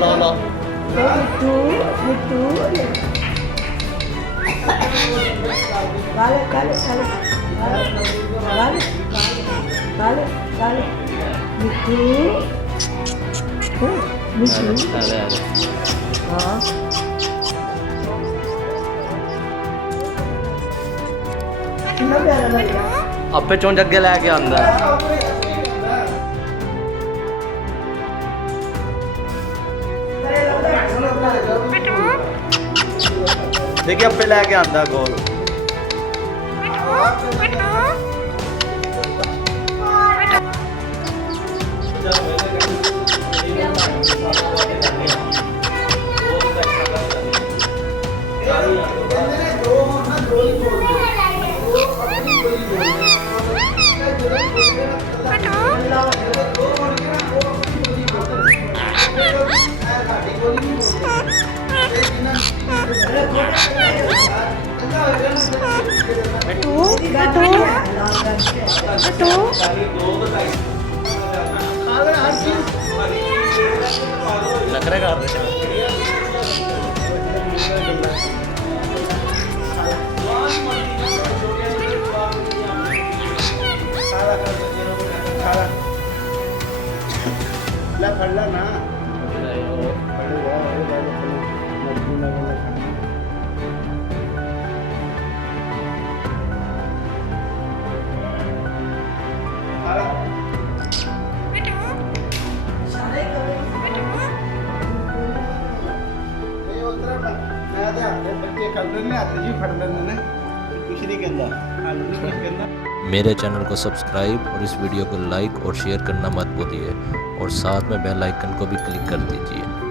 लो मिट्टू मिट्टू काले काले काले काले काले काले मिट्टू मिट्टू हाँ कितना प्यारा लग रहा है ਆਪੇ ਚੁੰਝ ਅੱਗੇ ਲੈ ਕੇ ਆਂਦਾ देखिए अपे लेके आंदा गोल नखरे कर रहे फड़ला ना मेरे चैनल को सब्सक्राइब और इस वीडियो को लाइक और शेयर करना मत भूलिए और साथ में बेल आइकन को भी क्लिक कर दीजिए।